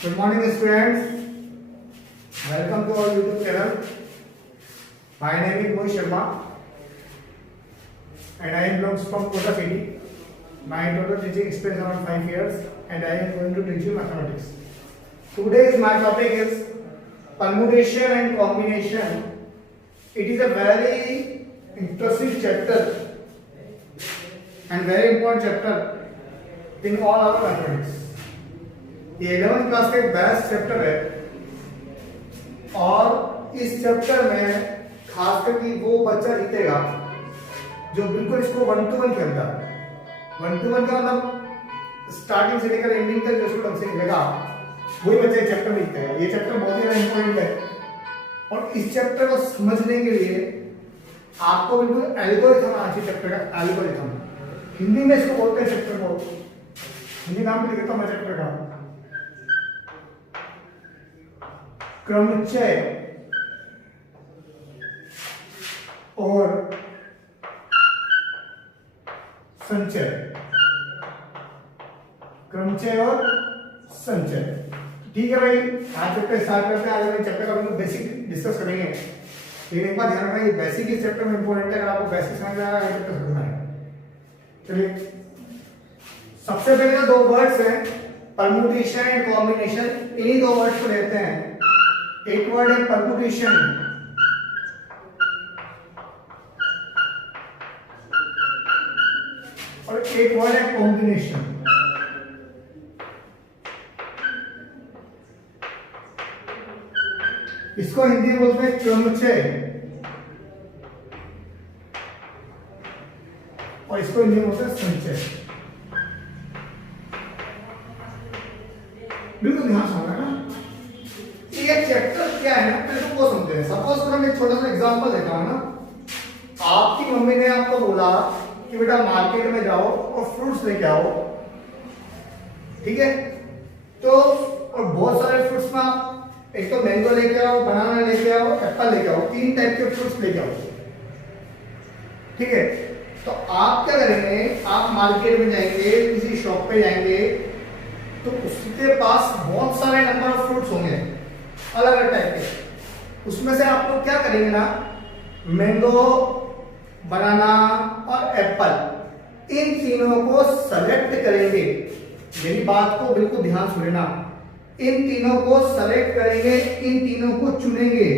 Good morning, students. Welcome to our YouTube channel. My name is Mohit Sharma, and I belong from Kota City. My total teaching experience around 5 years, and I am going to teach you mathematics. Today's my topic is permutation and combination. It is a very interesting chapter and very important chapter in all our mathematics. ये 11th class का एक best chapter है और इस chapter में खास करके वो बच्चा जीतेगा जो बिल्कुल इसको 1 to 1 खेलता है। 1 to 1 का मतलब स्टार्टिंग से लेकर एंडिंग तक जो स्टूडेंट से खेलेगा वही बच्चा चैप्टर में जीतेगा। ये चैप्टर बहुत ही ज्यादा इंपॉर्टेंट है और इस चैप्टर को समझने के लिए आपको बिल्कुल एल्गोरिथम आना चाहिए। चैप्टर का एल्गोरिथम हिंदी में इसको बोलते हैं चैप्टर को, हिंदी नाम भी लिखता हूं मैं चैप्टर का क्रमचय और संचय। क्रमचय और संचय, ठीक है भाई। आज चैप्टर स्टार्ट करते हैं। आज हम चैप्टर का बिल्कुल बेसिक डिस्कस करेंगे, लेकिन एक बात ध्यान रखना ये बेसिक इस चैप्टर में इंपॉर्टेंट है। अगर आपको बेसिक समझ में आएगा ये चैप्टर समझना है। चलिए सबसे पहले दो वर्ड्स हैं परम्यूटेशन एंड कॉम्बिनेशन। इन्हीं दो वर्ड्स को लेते हैं। एक वर्ड है परम्यूटेशन और एक वर्ड है कॉम्बिनेशन। इसको हिंदी में बोलते हैं क्रमचय और इसको हिंदी में बोलते हैं संचय। बिल्कुल ध्यान से ना ये चैप्टर क्या है ना, पहले तो वो समझे। सपोज करो मैं एक छोटा सा एग्जांपल देता हूं ना। आपकी मम्मी ने आपको बोला कि बेटा मार्केट में जाओ और फ्रूट्स लेके आओ, ठीक है। तो और बहुत सारे फ्रूट्स में आप एक तो मैंगो लेके आओ, बनाना लेके आओ, एप्पल लेके आओ, 3 टाइप के फ्रूट्स लेके आओ, ठीक है। तो आप क्या करेंगे, आप मार्केट में जाएंगे, किसी शॉप पे जाएंगे तो उसके पास बहुत सारे नंबर ऑफ फ्रूट्स होंगे अलग अलग टाइप के। उसमें से आप लोग क्या करेंगे ना, मैंगो, बनाना और एप्पल इन तीनों को सेलेक्ट करेंगे। मेरी बात को बिल्कुल ध्यान से सुनना। इन तीनों को सेलेक्ट करेंगे, इन तीनों को चुनेंगे।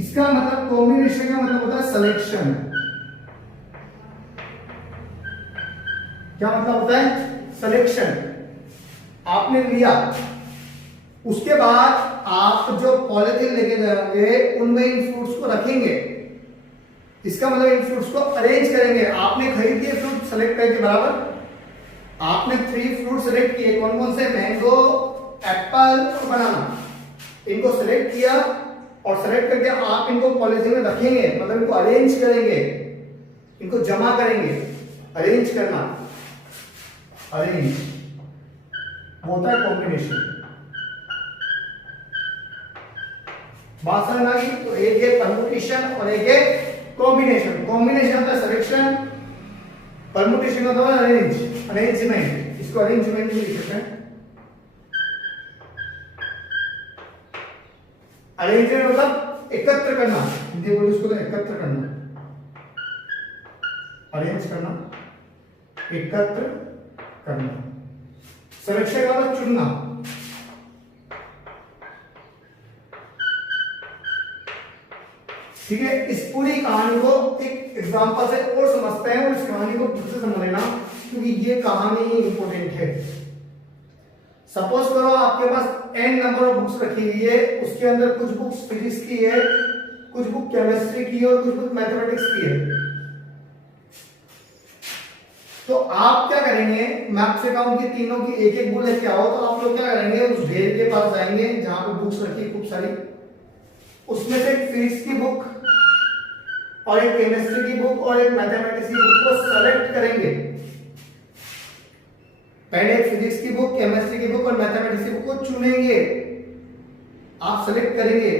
इसका मतलब कॉम्बिनेशन का मतलब होता है सिलेक्शन। क्या मतलब होता है सिलेक्शन। आपने लिया, उसके बाद आप जो पॉलिथीन लेके जाएंगे उनमें इन फ्रूट्स को रखेंगे। इसका मतलब इन फ्रूट्स को अरेंज करेंगे। आपने खरीद लिए फ्रूट सेलेक्ट करके बराबर, आपने 3 फ्रूट सेलेक्ट किए। कौन कौन से? मैंगो, एप्पल और बनाना। इनको सेलेक्ट किया और सेलेक्ट करके आप इनको पॉलिथीन में रखेंगे, मतलब इनको अरेंज करेंगे, इनको जमा करेंगे। अरेंज करना, अरेंज वो होता है कॉम्बिनेशन। बात समझ आ गई? तो एक है परम्यूटेशन और एक है कॉम्बिनेशन। कॉम्बिनेशन होता है सिलेक्शन, परम्यूटेशन होता है अरेंज, अरेंजमेंट। इसको अरेंजमेंट भी लिख सकते हैं। अरेंजमेंट मतलब एकत्र करना, हिंदी बोलो इसको तो एकत्र करना, अरेंज करना, एकत्र करना। सिलेक्शन का मतलब चुनना। ठीक है। इस पूरी कहानी को एक एग्जांपल से और समझते हैं और इस कहानी को खुद से समझ लेना क्योंकि ये कहानी इंपॉर्टेंट है। सपोज करो आपके पास n नंबर ऑफ बुक्स रखी हुई है, उसके अंदर कुछ बुक्स फिजिक्स की है, कुछ बुक केमिस्ट्री की है और कुछ बुक मैथमेटिक्स की है। तो आप क्या करेंगे, मैं आपसे कहूं कि तीनों की एक एक बुक लेके आओ, तो आप लोग क्या करेंगे, उस ढेर के पास जाएंगे जहां पे बुक्स रखी खूब सारी, उसमें से एक फिजिक्स की बुक और एक केमिस्ट्री की बुक और एक मैथमेटिक्स की बुक को सेलेक्ट करेंगे। पहले एक फिजिक्स की बुक, केमिस्ट्री की बुक और मैथमेटिक्स की बुक को चुनेंगे, आप सेलेक्ट करेंगे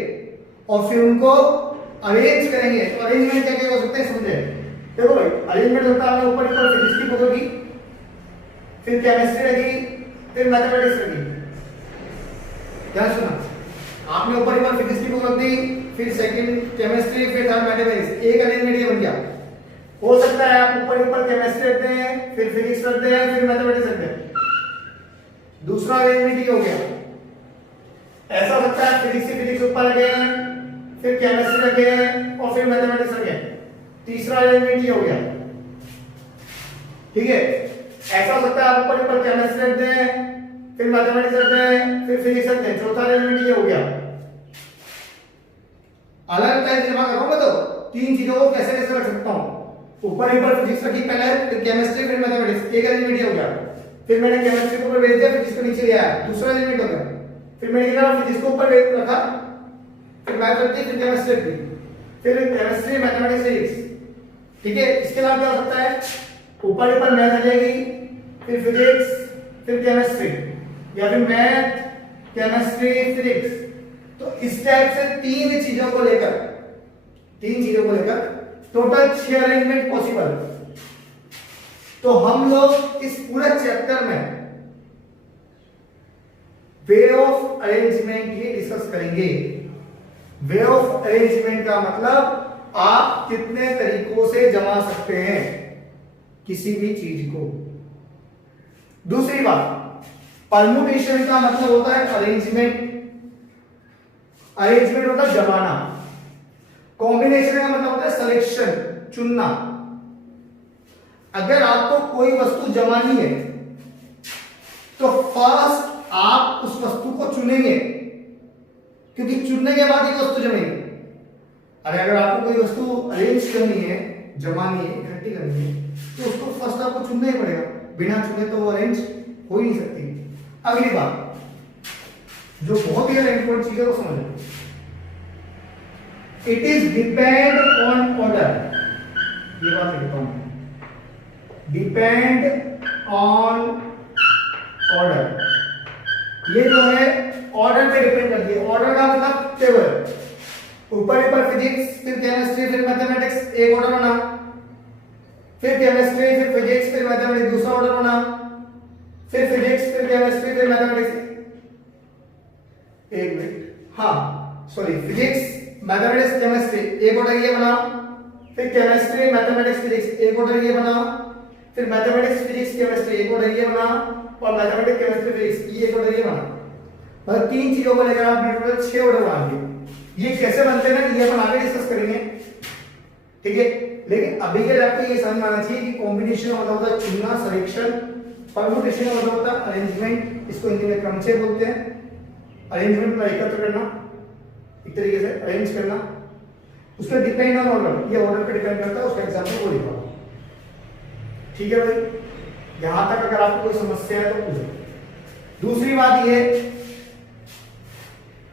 और फिर उनको अरेंज करेंगे। तो अरेंजमेंट क्या क्या हो सकते हैं समझे। देखो भाई, अरेंजमेंट होता है ऊपर ऊपर फिजिक्स की बुक होगी, फिर केमिस्ट्री लगी, फिर मैथमेटिक्स लगी। क्या सुना आपने? ऊपर ऊपर फिजिक्स की बुक रख दी, फिर सेकंड केमिस्ट्री, फिर थर्ड मैथमेटिक्स, एक अरेंजमेंट ये बन गया। हो सकता है आप ऊपर ऊपर केमिस्ट्री रखते हैं, फिर फिजिक्स रखते हैं, फिर मैथमेटिक्स रखते हैं। दूसरा अरेंजमेंट ये हो गया। ऐसा हो सकता है फिजिक्स से फिजिक्स ऊपर रखे हैं, फिर केमिस्ट्री रखे हैं और फिर मैथमेटिक्स रखे हैं। तीसरा अरेंजमेंट ये हो गया। ठीक है, ऐसा हो सकता है आप ऊपर ऊपर केमिस्ट्री रखते हैं, फिर मैथमेटिक्स रखते हैं, फिर फिजिक्स रखते हैं। चौथा अरेंजमेंट ये हो गया। अलग टाइप जमा कर रहा हूं मैं, तो तीन चीजों को कैसे कैसे रख सकता हूं। ऊपर ऊपर फिजिक्स रखी पहले, फिर केमिस्ट्री, फिर मैथमेटिक्स, एक अरेंजमेंट ये हो गया। फिर मैंने केमिस्ट्री को ऊपर भेज दिया, फिजिक्स को नीचे ले आया, दूसरा अरेंजमेंट हो गया। फिर मैंने क्या फिजिक्स को ऊपर रखा, फिर मैथ रख दी, फिर केमिस्ट्री रख दी, फिर केमिस्ट्री, मैथमेटिक्स, फिजिक्स। ठीक है, इसके अलावा क्या हो सकता है? ऊपर ऊपर मैथ आ जाएगी, फिर फिजिक्स, फिर केमिस्ट्री, या फिर मैथ, केमिस्ट्री, फिजिक्स। तो इस टाइप से तीन चीजों को लेकर टोटल 6 अरेंजमेंट पॉसिबल। तो हम लोग इस पूरे चैप्टर में वे ऑफ अरेंजमेंट ही डिस्कस करेंगे। वे ऑफ अरेंजमेंट का मतलब आप कितने तरीकों से जमा सकते हैं किसी भी चीज को। दूसरी बात, परमुटेशन का मतलब होता है अरेंजमेंट। अरेंजमेंट होता है जमाना। कॉम्बिनेशन का मतलब होता है सिलेक्शन, चुनना। अगर आपको कोई वस्तु जमानी है तो फर्स्ट आप उस वस्तु को चुनेंगे, क्योंकि चुनने के बाद ही वस्तु जमेगी। अगर आपको कोई वस्तु अरेंज करनी है, जमानी है, इकट्ठी करनी है, तो उसको फर्स्ट आपको चुनना ही पड़ेगा। बिना चुने तो वो अरेंज हो ही नहीं सकती। अगली बात जो बहुत ही इंपॉर्टेंट चीज है वो समझ लो, it is depend on order. ये बात लिखता हूं, डिपेंड ऑन ऑर्डर। ये जो है ऑर्डर पे डिपेंड करती है। ऑर्डर का मतलब टेबल, ऊपर ऊपर फिजिक्स, फिर केमिस्ट्री, फिर मैथमेटिक्स, एक ऑर्डर बना, फिर केमिस्ट्री, फिर फिजिक्स, फिर मैथमेटिक्स, दूसरा ऑर्डर बना, फिर फिजिक्स, फिर केमिस्ट्री, फिर मैथमेटिक्स। एक मिनट, हाँ सॉरी, फिजिक्स, मैथमेटिक्स, केमिस्ट्री, एक ऑर्डर ये बना, फिर केमिस्ट्री, मैथमेटिक्स, फिजिक्स, एक ऑर्डर ये बना, फिर मैथमेटिक्स, फिजिक्स, केमिस्ट्री, एक ऑर्डर ये बना, और मैथमेटिक्स, केमिस्ट्री, फिजिक्स, ये एक ऑर्डर ये बना। मतलब तीन चीजों को लेकर आपने टोटल 6 ऑर्डर बना दिए। ये कैसे बनते हैं ना, ये अपन आगे डिस्कस करेंगे। ठीक है, लेकिन अभी के लिए आपको ये समझ आना चाहिए कि कॉम्बिनेशन मतलब होता है चुनना, सिलेक्शन। परमुटेशन मतलब होता है अरेंजमेंट, इसको हिंदी में क्रमचय बोलते हैं। अरेंजमेंट का एकत्र करना, एक तरीके से अरेंज करना। उसका डिपेंड ऑन ऑर्डर, ये ऑर्डर पे डिपेंड करता है। उसका एग्जांपल वो लिखा। ठीक है भाई, यहां तक अगर आपको कोई समस्या है तो पूछो। दूसरी बात ये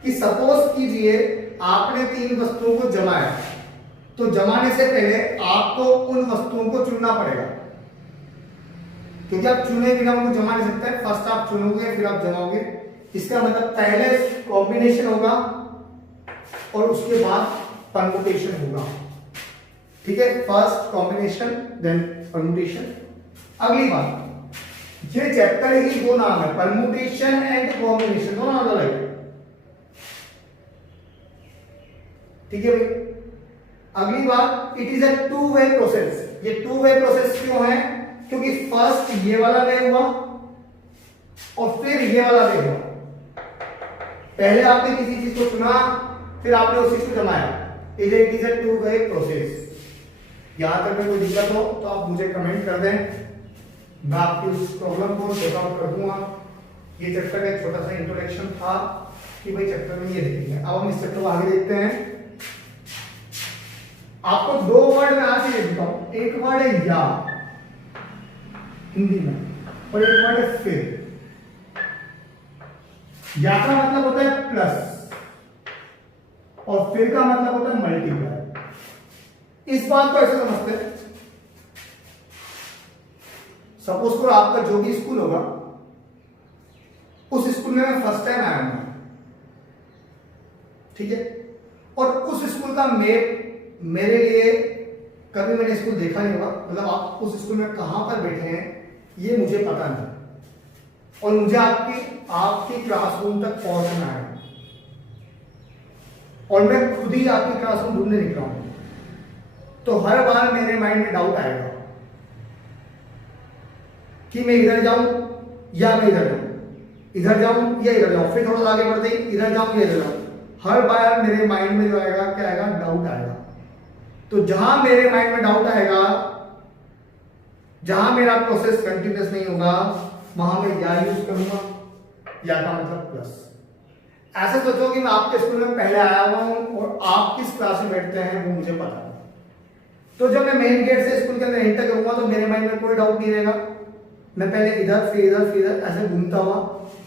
कि सपोज कीजिए आपने 3 वस्तुओं को जमाया, तो जमाने से पहले आपको उन वस्तुओं को चुनना पड़ेगा, क्योंकि आप चुने बिना उनको जमा नहीं सकते। फर्स्ट आप चुनोगे, फिर आप जमाओगे। इसका मतलब पहले कॉम्बिनेशन होगा और उसके बाद परमुटेशन होगा। ठीक है, फर्स्ट कॉम्बिनेशन देन परमुटेशन। अगली बात, ये चैप्टर ही 2 नाम है, परमुटेशन एंड कॉम्बिनेशन, दोनों अलग अलग। ठीक है भाई। अगली बात, it is a 2 way process. ये 2 वे प्रोसेस क्यों है? क्योंकि फर्स्ट ये वाला वे हुआ और फिर ये वाला वे हुआ। पहले आपने किसी चीज को चुना, फिर आपने उस चीज को जमाया। It is a 2 way process. यहां तक में कोई दिक्कत हो तो आप मुझे कमेंट कर दें, मैं आपकी उस प्रॉब्लम को सॉल्व आउट कर दूंगा। ये चैप्टर का एक छोटा सा इंट्रोडक्शन था कि भाई चैप्टर में ये देखेंगे। अब हम इस चैप्टर को आगे देखते हैं। आपको 2 वर्ड में आज ही देता हूं। एक वर्ड है या हिंदी में, और एक वर्ड है फिर। या का मतलब होता है प्लस और फिर का मतलब होता है मल्टीप्लाई। इस बात को ऐसे समझते हैं, सपोज करो आपका जो भी स्कूल होगा, उस स्कूल में मैं फर्स्ट टाइम आया हूं, ठीक है, और उस स्कूल का मैप मेरे लिए कभी मैंने स्कूल देखा नहीं होगा। मतलब आप उस स्कूल में कहां पर बैठे हैं ये मुझे पता नहीं, और मुझे आपकी क्लासरूम तक पहुंचना है। और मैं खुद ही आपकी क्लासरूम ढूंढने निकला हूं, तो हर बार मेरे माइंड में डाउट आएगा कि मैं इधर जाऊं या मैं इधर जाऊं, इधर जाऊं या इधर जाऊं, फिर थोड़ा आगे बढ़ते ही इधर जाऊं या इधर जाऊं। हर बार मेरे माइंड में जो आएगा क्या आएगा, डाउट आएगा। तो जहां मेरे माइंड में डाउट आएगा, जहां मेरा प्रोसेस कंटिन्यूअस नहीं होगा, वहां मैं या यूज करूंगा, या का मतलब प्लस। ऐसे सोचो कि मैं आपके स्कूल में पहले आया हुआ हूं और आप किस क्लास में बैठते हैं वो मुझे पता है। तो जब मैं मेन गेट से स्कूल के अंदर एंटर करूंगा तो मेरे माइंड में कोई डाउट नहीं रहेगा, मैं पहले इधर फिर इधर फिर इधर ऐसे घूमता हुआ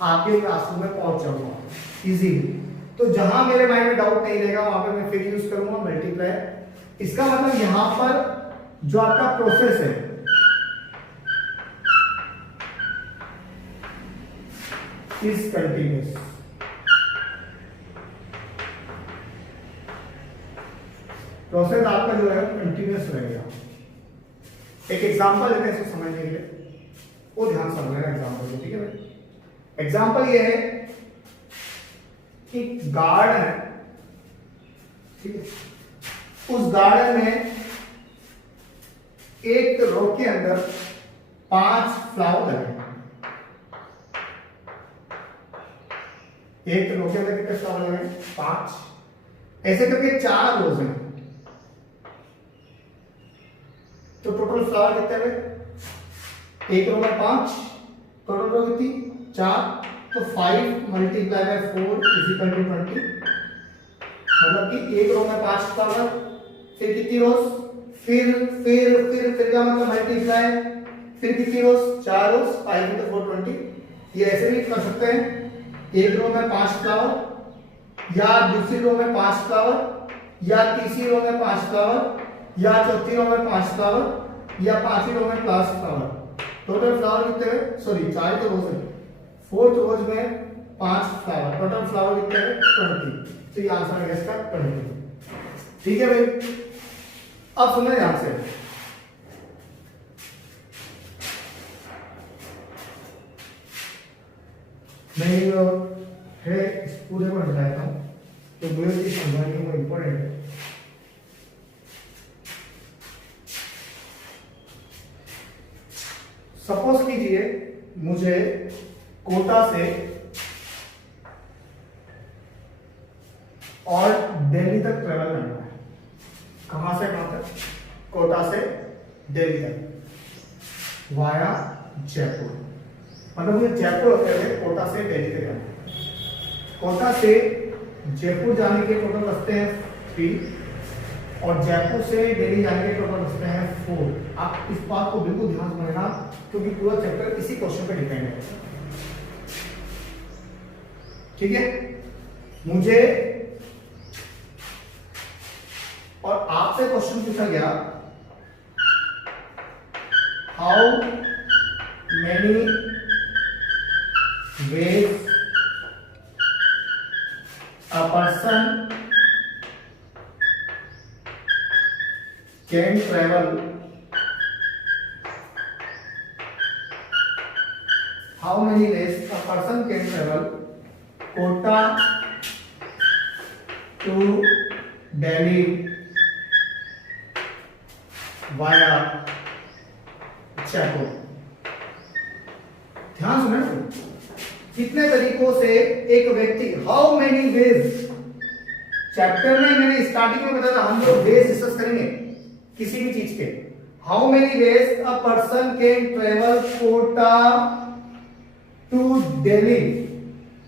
आपके क्लासरूम में पहुंच जाऊंगा इजीली। तो जहां मेरे माइंड में डाउट नहीं रहेगा वहां पे मैं फिर यूज करूंगा मल्टीप्लाई। इसका मतलब यहां पर जो आपका प्रोसेस है इज कंटिन्यूअस। प्रोसेस आपका जो है कंटिन्यूअस रहेगा। एक एग्जांपल लेते हैं इसको समझने के लिए, वो ध्यान समझना एग्जांपल को, ठीक है भाई। एग्जांपल ये है कि गार्डन है, ठीक है, उस गार्डन में एक रो के अंदर 5 फ्लावर लगे। एक रो के अंदर कितने फ्लावर लगे, 5। ऐसे करके 4 रोज हैं, तो टोटल फ्लावर कितने हुए, एक रो में 5, टोटल रो कितनी 4, तो 5 multiply by 4 is equal to 20। मतलब कि एक रो में 5 फ्लावर, फिर कितनी रोज, फिर का मतलब मल्टीप्लाई, फिर कितनी रोज, 4 रोज, 5 into 4 20। ये ऐसे भी कर सकते हैं, एक रो में 5 फ्लावर, या दूसरी रो में 5 फ्लावर, या तीसरी रो में 5 फ्लावर, या चौथी रो में 5 फ्लावर, या पांचवी रो में 5 फ्लावर। टोटल फ्लावर कितने हैं, सॉरी 4 तो रोज है, 4th रोज में 5 फ्लावर, टोटल फ्लावर कितने हैं 20। तो ये आंसर है इसका 20। ठीक है भाई, अब सुनना ध्यान से। मैं है इस पूरे को हटाता हूं, तो मुझे चीज समझानी वो इंपॉर्टेंट है। सपोज कीजिए मुझे कोटा से और दिल्ली तक ट्रेवल करना है। कहां से कहां तक, कोटा से दिल्ली तक वाया जयपुर। मतलब मुझे जयपुर होते हुए कोटा से दिल्ली तक जाना है। कोटा से जयपुर जाने के टोटल रास्ते हैं 3, और जयपुर से दिल्ली जाने के टोटल रास्ते हैं 4। आप इस बात को बिल्कुल ध्यान से समझना, क्योंकि पूरा चैप्टर इसी क्वेश्चन पे डिपेंड है। ठीक है, मुझे और आपसे क्वेश्चन पूछा गया, how many ways a person can travel, how many ways a person can travel Kota to Delhi via Jaipur। ध्यान सुने, कितने तरीकों से एक व्यक्ति, हाउ मेनी वेज। चैप्टर में मैंने स्टार्टिंग में बताया था, हम लोग वेज डिस्कस करेंगे किसी भी चीज के। How many ways a person can travel Kota to Delhi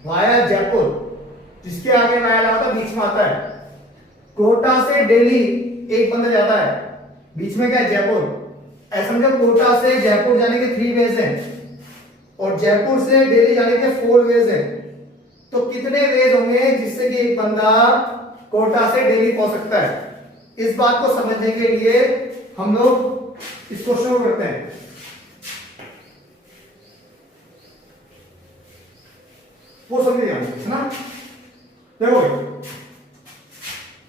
via Jaipur, जिसके आगे वाया लगा था, बीच में आता है। कोटा से दिल्ली एक बंदा जाता है, बीच में क्या है, जयपुर। ऐसा समझो कोटा से जयपुर जाने के 3 वेज हैं, और जयपुर से दिल्ली जाने के 4 वेज हैं। तो कितने वेज होंगे जिससे कि एक बंदा कोटा से दिल्ली पहुंच सकता है। इस बात को समझने के लिए हम लोग इस क्वेश्चन को करते हैं। वो समझिए है ना। देखो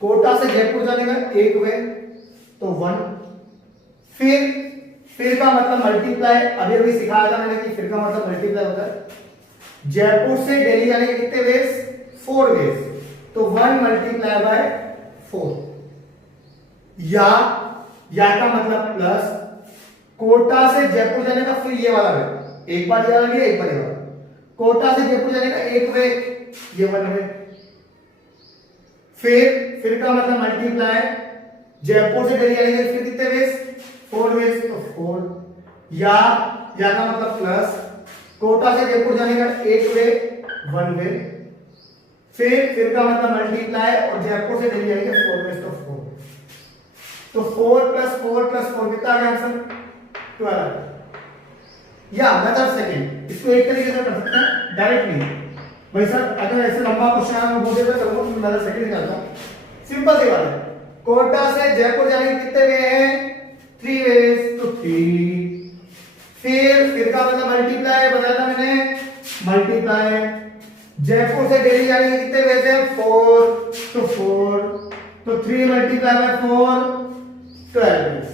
कोटा से जयपुर जाने का एक वे तो 1, फिर का मतलब मल्टीप्लाई, अभी अभी सिखाया था मैंने कि फिर का मतलब मल्टीप्लाई होता है। जयपुर से दिल्ली जाने के कितने वेज, 4 वेज, तो 1 मल्टीप्लाई बाय 4, या का मतलब प्लस, कोटा से जयपुर जाने का फिर ये वाला वे, एक बार ये वाला लिया, एक बार ये वाला, कोटा से जयपुर जाने का एक वे, ये 1 वे, फिर का मतलब मल्टीप्लाई, जयपुर से दिल्ली आने के फिर कितने वेज, 4 वेज, तो 4, या का मतलब प्लस, कोटा से जयपुर जाने का एक वे, 1 वे, फिर का मतलब मल्टीप्लाई, और जयपुर से दिल्ली आएंगे 4 वेज, तो 4, तो 4 प्लस 4 प्लस 4 कितना आ गया आंसर, 12। या मेथड सेकंड, इसको एक तरीके से कर सकते हैं डायरेक्टली, भाई सर अगर ऐसे लंबा क्वेश्चन है मैं बोल देता तो मेथड सेकंड निकालता हूं, सिंपल सी बात है, कोटा से जयपुर जाने के कितने वे हैं, 3 वेज, तो 3, फिर का मतलब मल्टीप्लाई, बताया मैंने मल्टीप्लाई, जयपुर से दिल्ली जाने के कितने वेज हैं, 4, तो 4, तो 3 मल्टीप्लाई बाय 4, 12।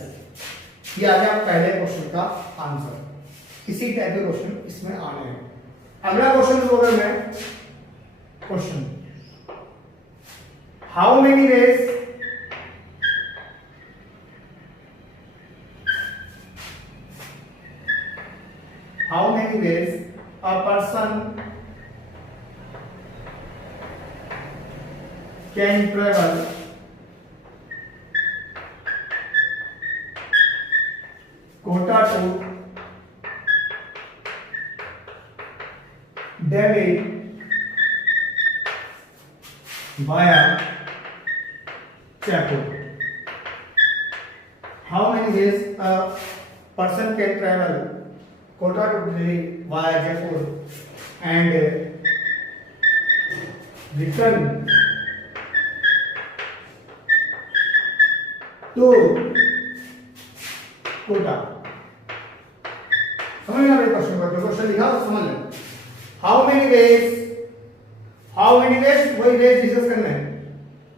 ये आ गया पहले क्वेश्चन का आंसर। इसी टाइप के क्वेश्चन इसमें आने हैं। अगला क्वेश्चन बोल रहा मैं, question how many veg a person can travel Kota to Delhi via Jaipur. How many days a person can travel Kota to Delhi via Jaipur and return to Kota? समझ में आ रहा है क्वेश्चन का? जो question लिखा है समझ लें। हाउ मेनी वेज वही वेज डिस्कस करना है,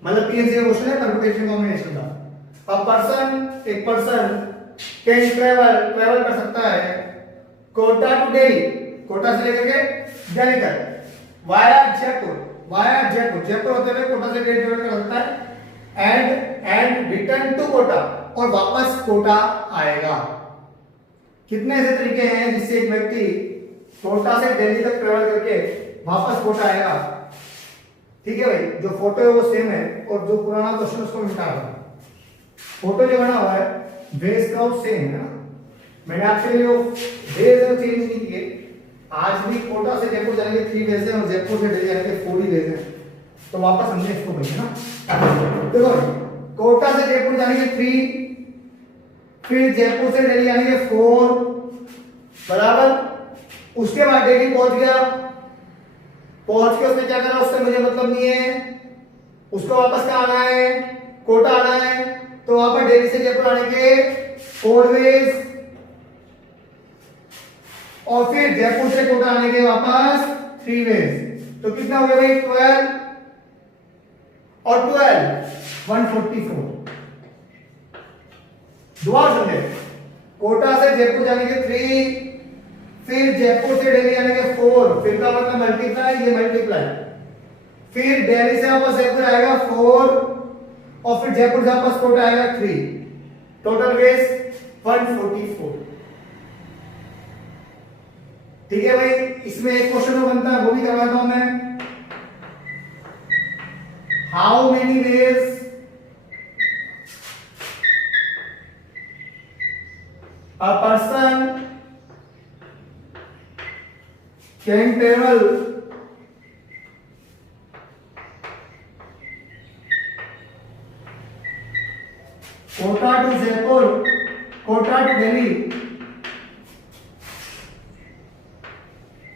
मतलब पीएमसी का क्वेश्चन है कंप्यूटेशन कॉम्बिनेशन का। एक पर्सन कैन ट्रेवल कर सकता है कोटा टू दिल्ली, कोटा से लेकर के दिल्ली तक, वाया जयपुर होते हुए कोटा से दिल्ली ट्रेवल कर सकता है, एंड रिटर्न टू कोटा, और वापस कोटा आएगा। कितने ऐसे तरीके हैं जिससे एक व्यक्ति कोटा से दिल्ली तक ट्रेवल करके वापस कोटा आएगा? ठीक है भाई, जो फोटो है वो सेम है और जो पुराना क्वेश्चन उसको मिटा रहा है। फोटो जो बना हुआ है बेस का वो सेम है ना, मैंने आपके लिए वो बेस चेंज नहीं किए। आज भी कोटा से जयपुर जाने के 3 वेज हैं और जयपुर से दिल्ली जाने के 4 ही वेज हैं, तो वापस हमने इसको भेजा ना। देखो कोटा से जयपुर जाने के 3, फिर जयपुर से दिल्ली आने के 4 बराबर, उसके बाद दिल्ली पहुंच गया, पहुंच के उसने क्या करा उससे मुझे मतलब नहीं है, उसको वापस कहाँ आना है, कोटा आना है, तो वहां पर दिल्ली से जयपुर आने के 4 वेज, और फिर जयपुर से कोटा आने के वापस 3 वेज, तो कितना हो गया भाई 12 और 12 144। दोबारा समझे, कोटा से जयपुर जाने के 3, फिर जयपुर से दिल्ली आने के 4, फिर का मतलब मल्टीप्लाई, ये मल्टीप्लाई, फिर दिल्ली से वापस जयपुर आएगा 4, और फिर जयपुर से वापस कोटा आएगा 3, टोटल वेज 144। ठीक है भाई, इसमें एक क्वेश्चन और बनता है, वो भी करवाता हूं मैं। How many veg a person can travel Kota to Jaipur, Kota to Delhi